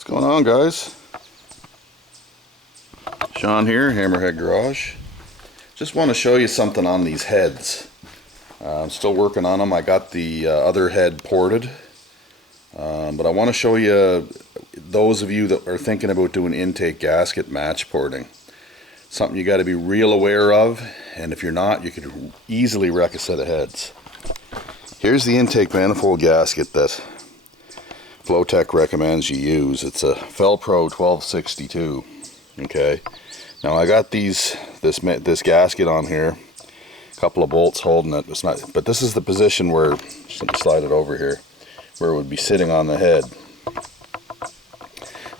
What's going on, guys? Sean here, Hammerhead Garage. Just want to show you something on these heads. I'm still working on them. I got the other head ported, but I want to show you, those of you that are thinking about doing intake gasket match porting, something you got to be real aware of, and if you're not, you could easily wreck a set of heads. Here's the intake manifold gasket that Flowtech recommends you use. It's a Felpro 1262. Okay, now I got this gasket on here, a couple of bolts holding it. It's not, but this is the position where, just let me slide it over here, where it would be sitting on the head.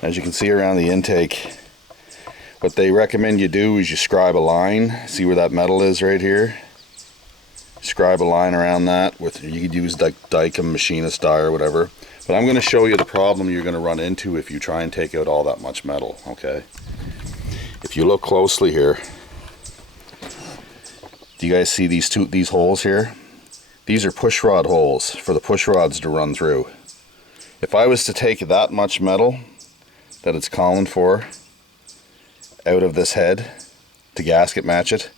As you can see around the intake, what they recommend you do is you scribe a line. See where that metal is right here? Scribe a line around that. You could use like Dykem machinist die or whatever. But I'm going to show you the problem you're going to run into if you try and take out all that much metal. Okay. If you look closely here, do you guys see these holes here? These are push rod holes for the push rods to run through. If I was to take that much metal that it's calling for out of this head to gasket match it,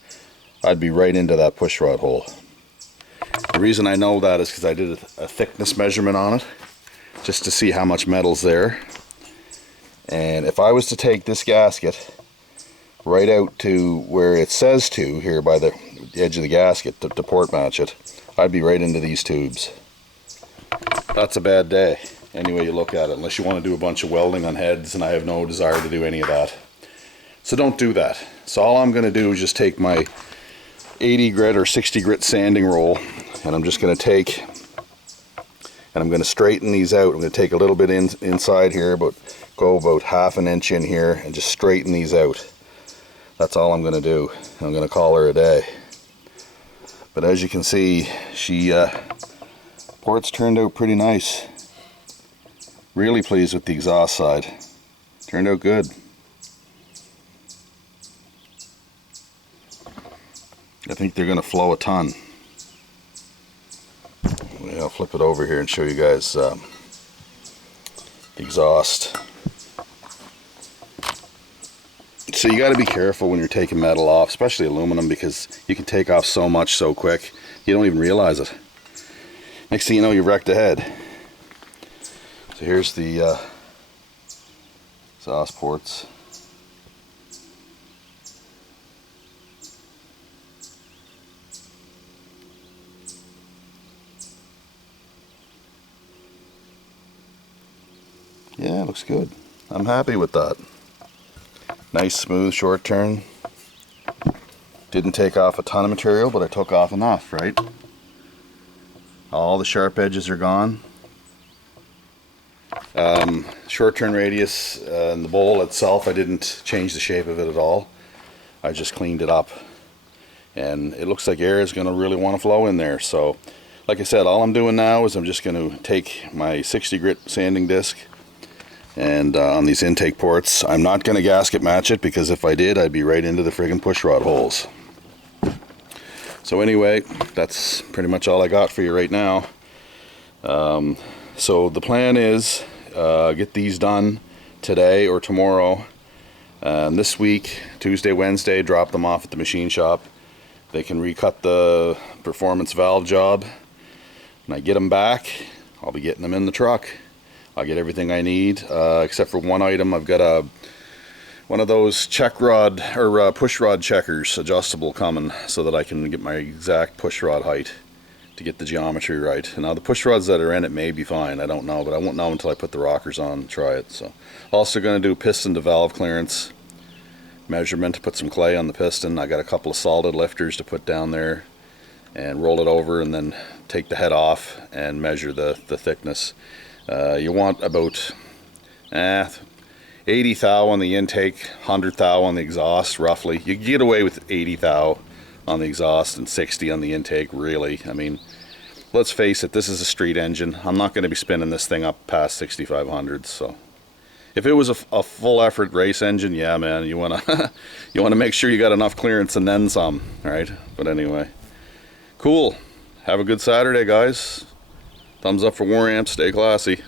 I'd be right into that push rod hole. The reason I know that is because I did a thickness measurement on it just to see how much metal's there. And if I was to take this gasket right out to where it says to here by the edge of the gasket to port match it, I'd be right into these tubes. That's a bad day any way you look at it, unless you want to do a bunch of welding on heads, and I have no desire to do any of that. So don't do that. So all I'm going to do is just take my 80 grit or 60 grit sanding roll, and I'm just going to take and I'm going to straighten these out. I'm going to take a little bit inside here, go about ½ an inch in here and just straighten these out. That's all I'm going to do. I'm going to call her a day. But as you can see, ports turned out pretty nice. Really pleased with the exhaust side. Turned out good. I think they're going to flow a ton. I'll flip it over here and show you guys the exhaust. So you got to be careful when you're taking metal off, especially aluminum, because you can take off so much so quick you don't even realize it. Next thing you know, you've wrecked a head. So here's the exhaust ports. Yeah, it looks good. I'm happy with that. Nice, smooth, short turn. Didn't take off a ton of material, but I took off enough, right? All the sharp edges are gone. Short turn radius and the bowl itself, I didn't change the shape of it at all. I just cleaned it up. And it looks like air is going to really want to flow in there. So, like I said, all I'm doing now is I'm just going to take my 60 grit sanding disc, and on these intake ports, I'm not going to gasket match it, because if I did, I'd be right into the friggin' push rod holes. So anyway, that's pretty much all I got for you right now. So the plan is get these done today or tomorrow. This week, Tuesday, Wednesday, drop them off at the machine shop. They can recut the performance valve job. When I get them back, I'll be getting them in the truck. I'll get everything I need, except for one item. I've got one of those check rod or push rod checkers adjustable coming, so that I can get my exact push rod height to get the geometry right. And now the push rods that are in it may be fine, I don't know, but I won't know until I put the rockers on and try it. So also going to do piston to valve clearance measurement, to put some clay on the piston. I got a couple of solid lifters to put down there and roll it over, and then take the head off and measure the thickness. You want about 80 thou on the intake, 100 thou on the exhaust, roughly. You can get away with 80 thou on the exhaust and 60 on the intake, really. I mean, let's face it, this is a street engine. I'm not going to be spinning this thing up past 6,500. So if it was a full effort race engine, yeah, man, you want to make sure you got enough clearance and then some, right? But anyway, cool. Have a good Saturday, guys. Thumbs up for War Amp. Stay classy.